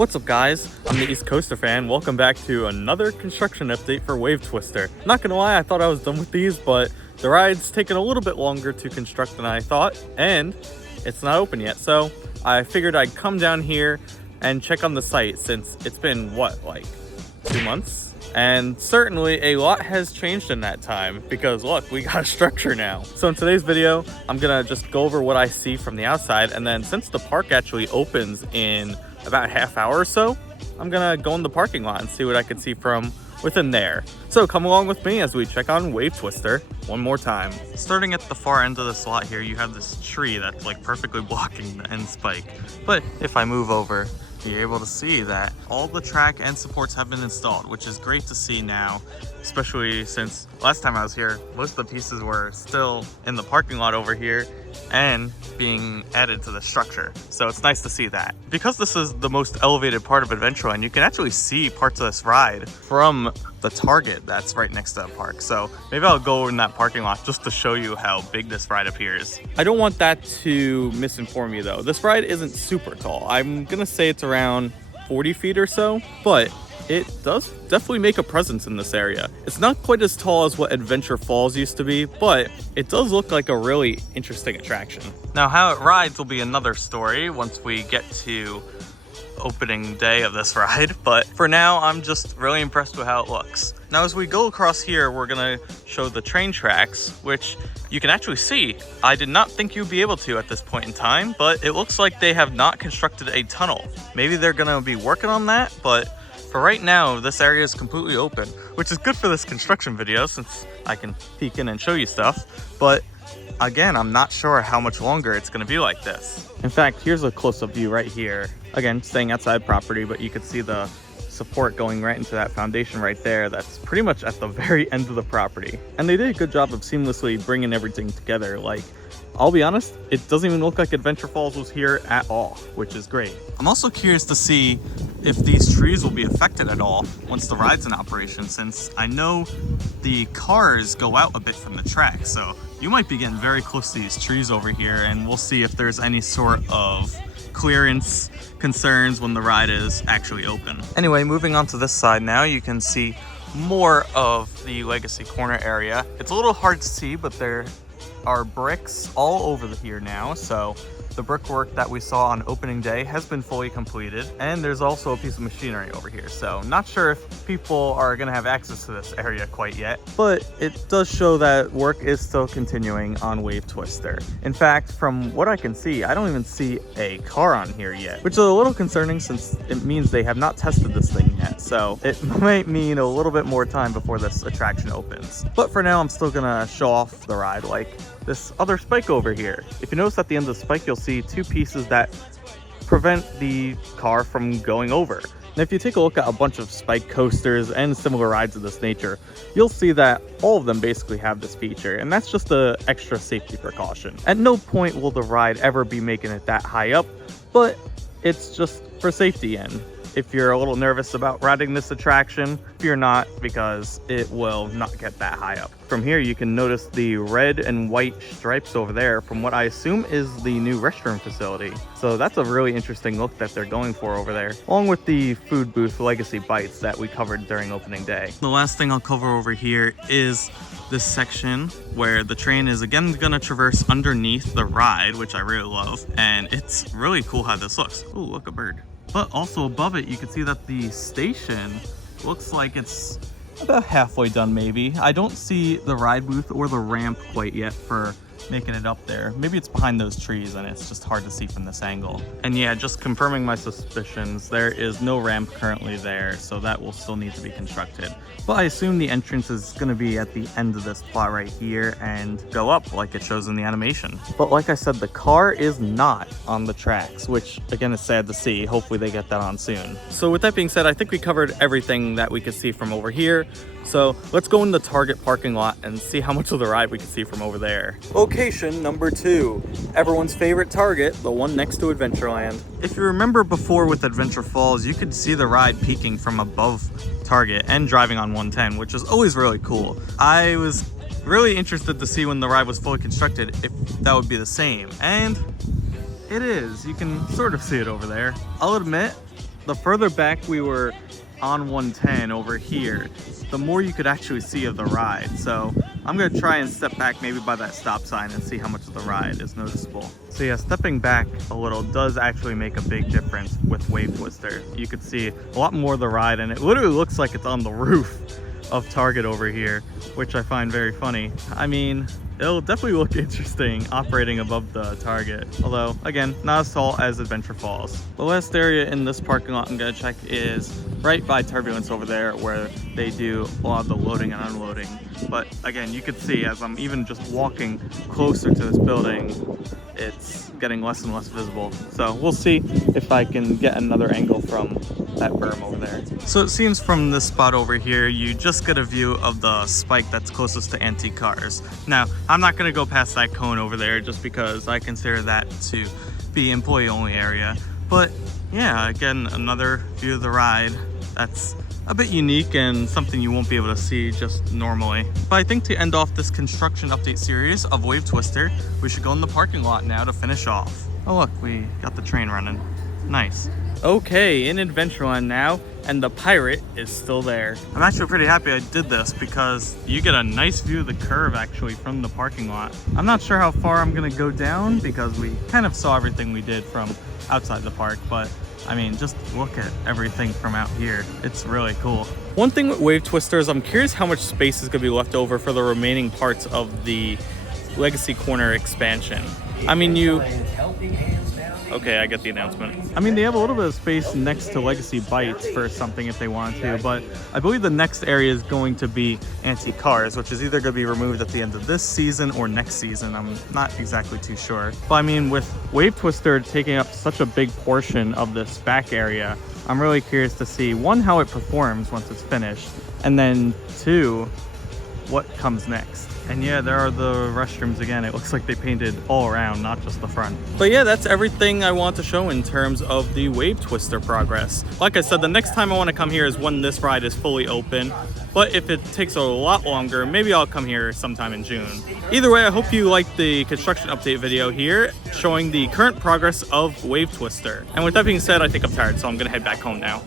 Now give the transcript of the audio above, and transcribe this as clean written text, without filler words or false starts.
What's up guys, I'm the East Coaster fan. Welcome back to another construction update for Wave Twister. Not gonna lie, I thought I was done with these, but the ride's taken a little bit longer to construct than I thought, and it's not open yet. So I figured I'd come down here and check on the site since it's been, what, like 2 months? And certainly a lot has changed in that time because look, we got a structure now. So in today's video, I'm gonna just go over what I see from the outside, and then since the park actually opens in about a half hour or so, I'm gonna go in the parking lot and see what I can see from within there. So come along with me as we check on Wave Twister one more time. Starting at the far end of the slot here, you have this tree that's like perfectly blocking the end spike. But if I move over, you're able to see that all the track and supports have been installed, which is great to see now, especially since last time I was here, most of the pieces were still in the parking lot over here and being added to the structure. So it's nice to see that. Because this is the most elevated part of Adventureland, you can actually see parts of this ride from the Target that's right next to the park. So maybe I'll go in that parking lot just to show you how big this ride appears. I don't want that to misinform you though. This ride isn't super tall. I'm gonna say it's around 40 feet or so, but it does definitely make a presence in this area. It's not quite as tall as what Adventure Falls used to be, but it does look like a really interesting attraction. Now, how it rides will be another story once we get to opening day of this ride, but for now, I'm just really impressed with how it looks. Now, as we go across here, we're gonna show the train tracks, which you can actually see. I did not think you'd be able to at this point in time, but it looks like they have not constructed a tunnel. Maybe they're gonna be working on that, but for right now, this area is completely open, which is good for this construction video since I can peek in and show you stuff. But again, I'm not sure how much longer it's going to be like this. In fact, here's a close-up view right here. Again, staying outside property, but you can see the support going right into that foundation right there. That's pretty much at the very end of the property. And they did a good job of seamlessly bringing everything together. Like, I'll be honest, it doesn't even look like Adventure Falls was here at all, which is great. I'm also curious to see if these trees will be affected at all once the ride's in operation, since I know the cars go out a bit from the track. So you might be getting very close to these trees over here, and we'll see if there's any sort of clearance concerns when the ride is actually open. Anyway, moving on to this side now, you can see more of the Legacy Corner area. It's a little hard to see, but there are bricks all over here now, so the brickwork that we saw on opening day has been fully completed, and there's also a piece of machinery over here. So not sure if people are going to have access to this area quite yet, but it does show that work is still continuing on Wave Twister. In fact, from what I can see, I don't even see a car on here yet, which is a little concerning since it means they have not tested this thing yet. So it might mean a little bit more time before this attraction opens. But for now, I'm still gonna show off the ride, like this other spike over here. If you notice at the end of the spike, you'll see two pieces that prevent the car from going over. Now, if you take a look at a bunch of spike coasters and similar rides of this nature, you'll see that all of them basically have this feature, and that's just an extra safety precaution. At no point will the ride ever be making it that high up, but it's just for safety. And if you're a little nervous about riding this attraction, fear not, because it will not get that high up. From here, you can notice the red and white stripes over there from what I assume is the new restroom facility. So that's a really interesting look that they're going for over there, along with the food booth Legacy Bites that we covered during opening day. The last thing I'll cover over here is this section where the train is again going to traverse underneath the ride, which I really love, and it's really cool how this looks. Oh, look, a bird. But also above it, you can see that the station looks like it's about halfway done maybe. I don't see the ride booth or the ramp quite yet for making it up there. Maybe it's behind those trees and it's just hard to see from this angle. And yeah, just confirming my suspicions, there is no ramp currently there, so that will still need to be constructed. But I assume the entrance is going to be at the end of this plot right here and go up like it shows in the animation. But like I said, the car is not on the tracks, which again is sad to see. Hopefully they get that on soon. So with that being said, I think we covered everything that we could see from over here. So let's go in the Target parking lot and see how much of the ride we can see from over there. Location number 2, everyone's favorite Target, the one next to Adventureland. If you remember before with Adventure Falls, you could see the ride peaking from above Target and driving on 110, which is always really cool. I was really interested to see when the ride was fully constructed if that would be the same, and it is. You can sort of see it over there. I'll admit, the further back we were on 110 over here, the more you could actually see of the ride. So I'm gonna try and step back maybe by that stop sign and see how much of the ride is noticeable. So yeah, stepping back a little does actually make a big difference with Wave Twister. You could see a lot more of the ride, and it literally looks like it's on the roof of Target over here, which I find very funny. I mean, it'll definitely look interesting operating above the Target. Although, again, not as tall as Adventure Falls. The last area in this parking lot I'm gonna check is right by Turbulence over there, where they do a lot of the loading and unloading. But again, you can see as I'm even just walking closer to this building, it's getting less and less visible. So we'll see if I can get another angle from that berm over there. So it seems from this spot over here, you just get a view of the spike that's closest to antique cars. Now, I'm not gonna go past that cone over there just because I consider that to be employee only area. But yeah, again, another view of the ride that's a bit unique and something you won't be able to see just normally. But I think to end off this construction update series of Wave Twister, we should go in the parking lot now to finish off. Oh look, we got the train running. Nice. Okay, in Adventureland now, and the pirate is still there. I'm actually pretty happy I did this because you get a nice view of the curve actually from the parking lot. I'm not sure how far I'm gonna go down because we kind of saw everything we did from outside the park, but I mean, just look at everything from out here. It's really cool. One thing with Wave Twister is I'm curious how much space is gonna be left over for the remaining parts of the Legacy Corner expansion. I mean, okay, I get the announcement. I mean, they have a little bit of space next to Legacy Bites for something if they want to, but I believe the next area is going to be Antique Cars, which is either going to be removed at the end of this season or next season. I'm not exactly too sure. But I mean, with Wave Twister taking up such a big portion of this back area, I'm really curious to see, one, how it performs once it's finished, and then two, what comes next. And yeah, there are the restrooms again. It looks like they painted all around, not just the front. But yeah, that's everything I want to show in terms of the Wave Twister progress. Like I said, the next time I want to come here is when this ride is fully open. But if it takes a lot longer, maybe I'll come here sometime in June. Either way, I hope you liked the construction update video here, showing the current progress of Wave Twister. And with that being said, I think I'm tired, so I'm gonna head back home now.